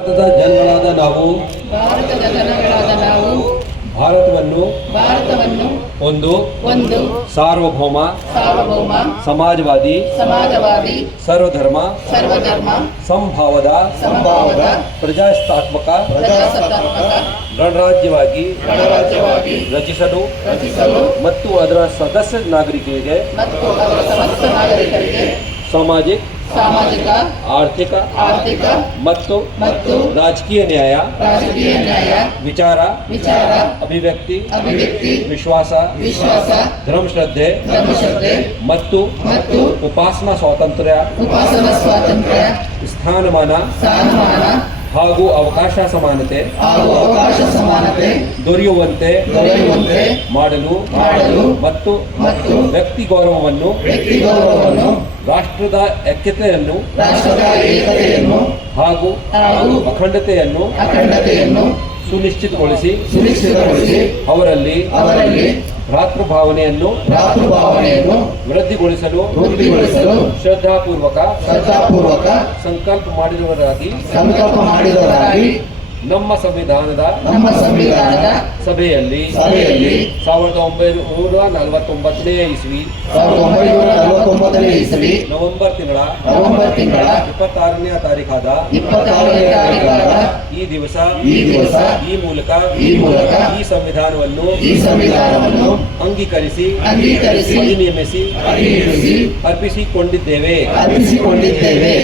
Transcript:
ಭಾರತದ ಜನಗಳಾದ ನಾವು ಭಾರತದ ಜನಗಳಾದ ನಾವು ಭಾರತವನ್ನು ಭಾರತವನ್ನು ಒಂದು ಒಂದು ಸಾರ್ವಭೌಮ ಸಾರ್ವಭೌಮ ಸಮಾಜವಾದಿ ಸಮಾಜವಾದಿ ಸರ್ವಧರ್ಮ ಸರ್ವಧರ್ಮ ಸಂಭಾವದ ಸಂಭಾವದ ಪ್ರಜಾಸತ್ತಾತ್ಮಕ ಪ್ರಜಾಸತ್ತಾತ್ಮಕ ಗಣರಾಜ್ಯವಾಗಿ ಗಣರಾಜ್ಯವಾಗಿ ರಚಿಸಲು ರಚಿಸಲು ಮತ್ತು ಅದರ ಸದಸ್ಯ ನಾಗರಿಕರಿಗೆ ಮತ್ತು ಅದರ ಸಮಸ್ತ ನಾಗರಿಕರಿಗೆ ಸಾಮಾಜಿಕ ಸಾಮಾಜಿಕ ಆರ್ಥಿಕ ಆರ್ಥಿಕ ಮತ್ತು ಮತ್ತು ರಾಜಕೀಯ ನ್ಯಾಯ ರಾಜಕೀಯ ನ್ಯಾಯ ವಿಚಾರ ವಿಚಾರ ಅಭಿವ್ಯಕ್ತಿ ಅಭಿವ್ಯಕ್ತಿ ವಿಶ್ವಾಸ ವಿಶ್ವಾಸ ಧರ್ಮಶ್ರದ್ಧೆ ಧರ್ಮಶ್ರದ್ಧೆ ಮತ್ತು ಮತ್ತು ಉಪಾಸನಾ ಸ್ವಾತಂತ್ರ್ಯ ಉಪಾಸನಾ ಸ್ವಾತಂತ್ರ್ಯ ಸ್ಥಾನಮಾನ ಸ್ಥಾನಮಾನ ಹಾಗೂ ಅವಕಾಶ ಸಮಾನತೆ ಹಾಗೂ ಅವಕಾಶ ಸಮಾನತೆ ದೊರೆಯುವಂತೆ ದೊರೆಯುವಂತೆ ಮಾಡಲು ಮಾಡಲು ಮತ್ತು ಮತ್ತು ವ್ಯಕ್ತಿ ಗೌರವವನ್ನು ವ್ಯಕ್ತಿ ಗೌರವವನ್ನು ರಾಷ್ಟ್ರದ ಐಕ್ಯತೆಯನ್ನು ರಾಷ್ಟ್ರದ ಏಕತೆಯನ್ನು ಹಾಗೂ ಹಾಗೂ ಅಖಂಡತೆಯನ್ನು ಅಖಂಡತೆಯನ್ನು ಸುನಿಶ್ಚಿತಗೊಳಿಸಿ ಸುನಿಶ್ಚಿತಗೊಳಿಸಿ ಅವರಲ್ಲಿ ಅವರಲ್ಲಿ ಭ್ರಾತೃಭಾವನೆಯನ್ನು ಭಾವನೆಯನ್ನು ವೃದ್ಧಿಗೊಳಿಸಲು ವೃದ್ಧಿಗೊಳಿಸಲು ಶ್ರದ್ಧಾಪೂರ್ವಕ ಶ್ರದ್ಧಾಪೂರ್ವಕ ಸಂಕಲ್ಪ ಮಾಡಿದವರಾಗಿ ಸಂಕಲ್ಪ ಮಾಡಿದವರಾಗಿ ನಮ್ಮ ಸಂವಿಧಾನದ ನಮ್ಮ ಸಂವಿಧಾನದ ಸಭೆಯಲ್ಲಿ ಸಭೆಯಲ್ಲಿ ಸಾವಿರದ ಒಂಬೈನೂರ ನಲವತ್ತೊಂಬತ್ತನೇ ಇಸ್ವಿ ಸಾವಿರದ ಒಂಬೈನೂರ ನಲವತ್ತೊಂಬತ್ತನೇ ಇಸವಿ ನವೆಂಬರ್ ತಿಂಗಳ ನವೆಂಬರ್ ತಿಂಗಳ ಇಪ್ಪತ್ತಾರನೇ ತಾರೀಖಾದ ಇಪ್ಪತ್ತಾರನೇ ತಾರೀಕಾದ ಈ ದಿವಸ ಈ ದಿವಸ ಈ ಮೂಲಕ ಈ ಮೂಲಕ ಈ ಸಂವಿಧಾನವನ್ನು ಈ ಸಂವಿಧಾನವನ್ನು ಅಂಗೀಕರಿಸಿ ಅಂಗೀಕರಿಸಿ ಅಧಿನಿಯಮಿಸಿ ಅರ್ಪಿಸಿಕೊಂಡಿದ್ದೇವೆ. ಅರ್ಪಿಸಿಕೊಂಡಿದ್ದೇವೆ.